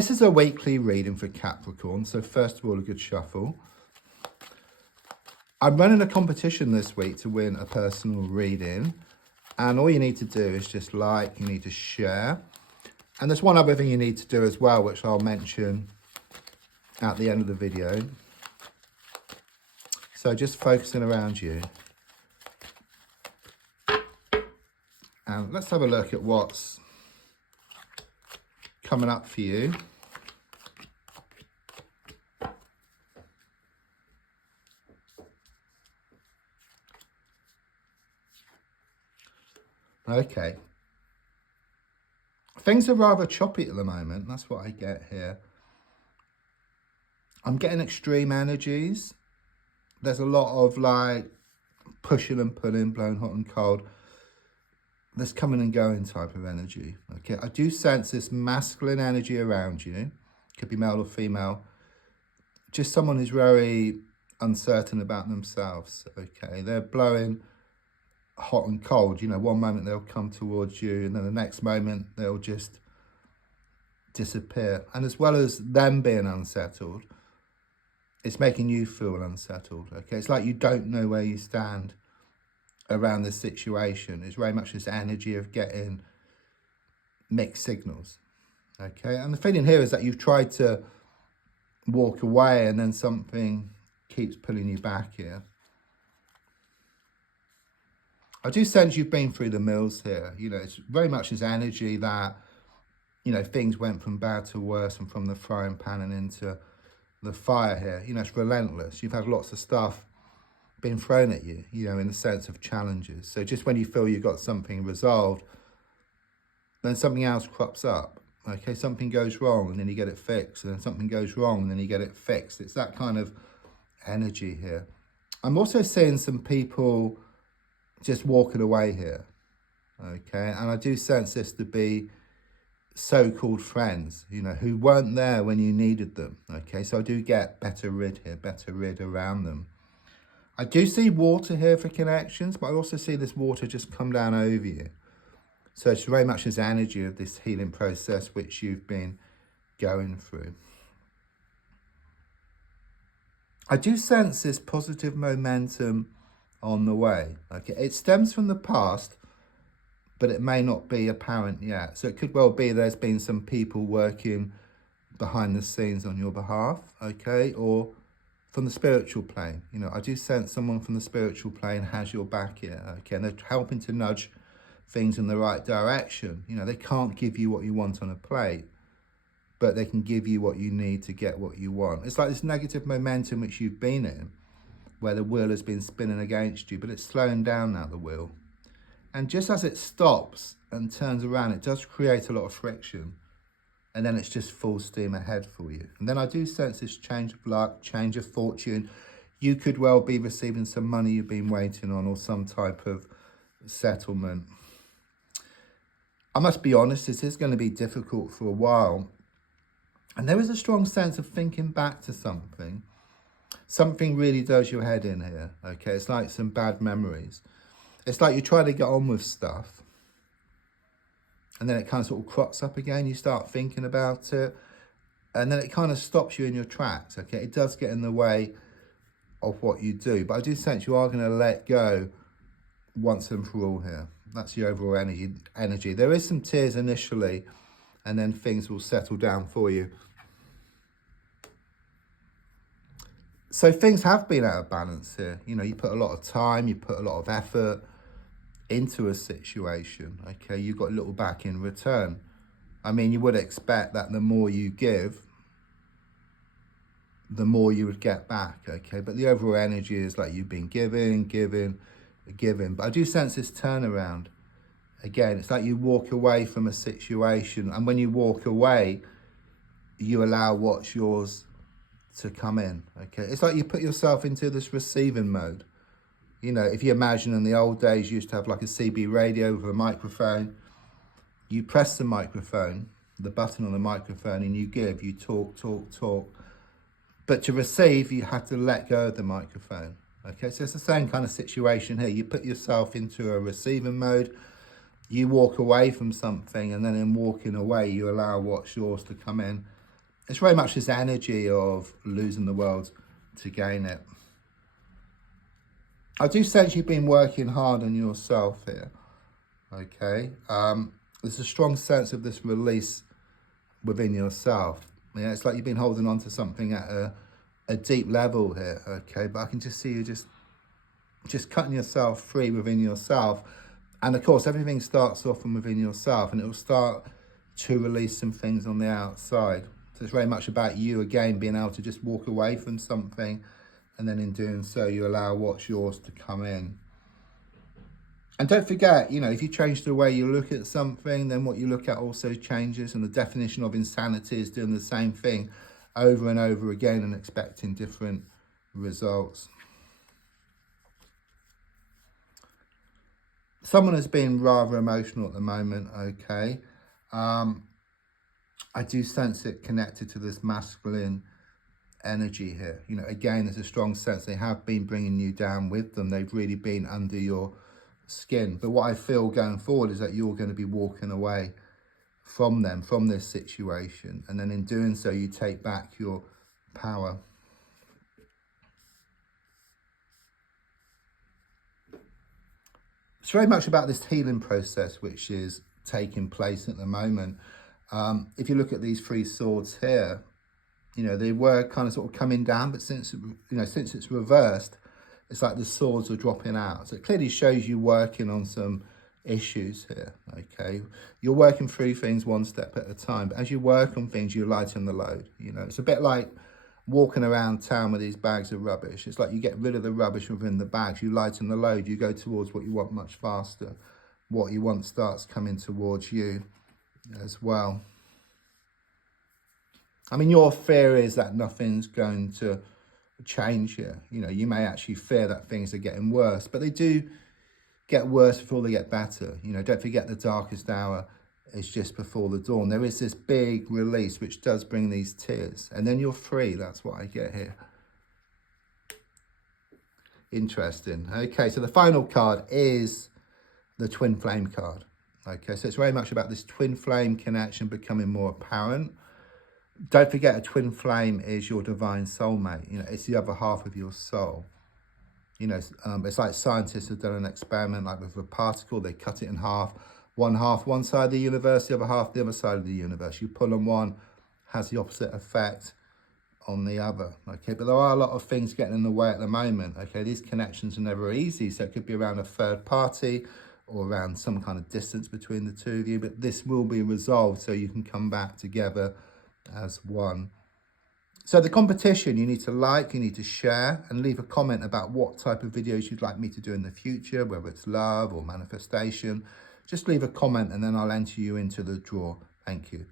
This is a weekly reading for Capricorn, so first of all, a good shuffle. I'm running a competition this week to win a personal reading, and all you need to do is just like, you need to share, and there's one other thing you need to do as well, which I'll mention at the end of the video. So just focusing around you. And let's have a look at what's coming up for you. Okay. Things are rather choppy at the moment. That's what I get here. I'm getting extreme energies. There's a lot of like pushing and pulling, blowing hot and cold. There's coming and going type of energy. Okay, I do sense this masculine energy around you. Could be male or female. Just someone who's very uncertain about themselves. Okay, they're blowing hot and cold. You know, one moment they'll come towards you and then the next moment they'll just disappear. And as well as them being unsettled, it's making you feel unsettled. Okay, it's like you don't know where you stand around this situation. It's very much this energy of getting mixed signals. Okay, and the feeling here is that you've tried to walk away and then something keeps pulling you back here. I do sense you've been through the mills here. You know, it's very much this energy that, you know, things went from bad to worse and from the frying pan and into the fire here. You know, it's relentless. You've had lots of stuff being thrown at you, you know, in the sense of challenges. So just when you feel you've got something resolved, then something else crops up. Okay, something goes wrong and then you get it fixed, and then something goes wrong and then you get it fixed. It's that kind of energy here. I'm also seeing some people just walking away here. Okay, and I do sense this to be so-called friends, you know, who weren't there when you needed them. Okay, so I do get better rid here, better rid around them. I do see water here for connections, but I also see this water just come down over you. So it's very much this energy of this healing process which you've been going through. I do sense this positive momentum on the way. Okay, it stems from the past, but it may not be apparent yet. So it could well be there's been some people working behind the scenes on your behalf, okay, or from the spiritual plane. You know, I do sense someone from the spiritual plane has your back here, okay, and they're helping to nudge things in the right direction. You know, they can't give you what you want on a plate, but they can give you what you need to get what you want. It's like this negative momentum which you've been in, where the wheel has been spinning against you, but it's slowing down now, the wheel. And just as it stops and turns around, it does create a lot of friction. And then it's just full steam ahead for you. And then I do sense this change of luck, change of fortune. You could well be receiving some money you've been waiting on, or some type of settlement. I must be honest, this is going to be difficult for a while. And there is a strong sense of thinking back to something. Something really does your head in here, okay? It's like some bad memories. It's like you try to get on with stuff, and then it kind of sort of crops up again. You start thinking about it, and then it kind of stops you in your tracks, okay? It does get in the way of what you do, but I do sense you are going to let go once and for all here. That's your overall energy. There is some tears initially, and then things will settle down for you. So things have been out of balance here. You know, you put a lot of time, you put a lot of effort into a situation, okay? You got a little back in return. I mean, you would expect that the more you give, the more you would get back, okay? But the overall energy is like you've been giving. But I do sense this turnaround. Again, it's like you walk away from a situation, and when you walk away, you allow what's yours to come in, okay? It's like you put yourself into this receiving mode. You know, if you imagine in the old days, you used to have like a CB radio with a microphone. You press the microphone, the button on the microphone, and you give, you talk. But to receive, you have to let go of the microphone, okay? So it's the same kind of situation here. You put yourself into a receiving mode, you walk away from something, and then in walking away, you allow what's yours to come in It's very much this energy of losing the world to gain it. I do sense you've been working hard on yourself here, okay? There's a strong sense of this release within yourself. Yeah, it's like you've been holding on to something at a deep level here, okay? But I can just see you just cutting yourself free within yourself. And of course, everything starts off from within yourself, and it will start to release some things on the outside. So it's very much about you, again, being able to just walk away from something, and then in doing so, you allow what's yours to come in. And don't forget, you know, if you change the way you look at something, then what you look at also changes. And the definition of insanity is doing the same thing over and over again and expecting different results. Someone has been rather emotional at the moment, okay? I do sense it connected to this masculine energy here. You know, again, there's a strong sense they have been bringing you down with them. They've really been under your skin. But what I feel going forward is that you're going to be walking away from them, from this situation. And then in doing so, you take back your power. It's very much about this healing process which is taking place at the moment. If you look at these three swords here, you know, they were kind of sort of coming down, but since it's reversed, it's like the swords are dropping out. So it clearly shows you working on some issues here, okay? You're working through things one step at a time, but as you work on things, you lighten the load. You know, it's a bit like walking around town with these bags of rubbish. It's like you get rid of the rubbish within the bags, you lighten the load, you go towards what you want much faster. What you want starts coming towards you as well. I mean, your fear is that nothing's going to change here. You know, you may actually fear that things are getting worse, but they do get worse before they get better. You know, don't forget the darkest hour is just before the dawn. There is this big release which does bring these tears, and then you're free. That's what I get here. Interesting. Okay, so the final card is the twin flame card. Okay, so it's very much about this twin flame connection becoming more apparent. Don't forget, a twin flame is your divine soulmate. You know, it's the other half of your soul. You know, it's like scientists have done an experiment, like with a particle, they cut it in half. One half, one side of the universe, the other half, the other side of the universe. You pull on one, has the opposite effect on the other. Okay, but there are a lot of things getting in the way at the moment. Okay, these connections are never easy, so it could be around a third party or around some kind of distance between the two of you, but this will be resolved so you can come back together as one. So the competition, you need to like, you need to share, and leave a comment about what type of videos you'd like me to do in the future, whether it's love or manifestation. Just leave a comment and then I'll enter you into the draw. Thank you.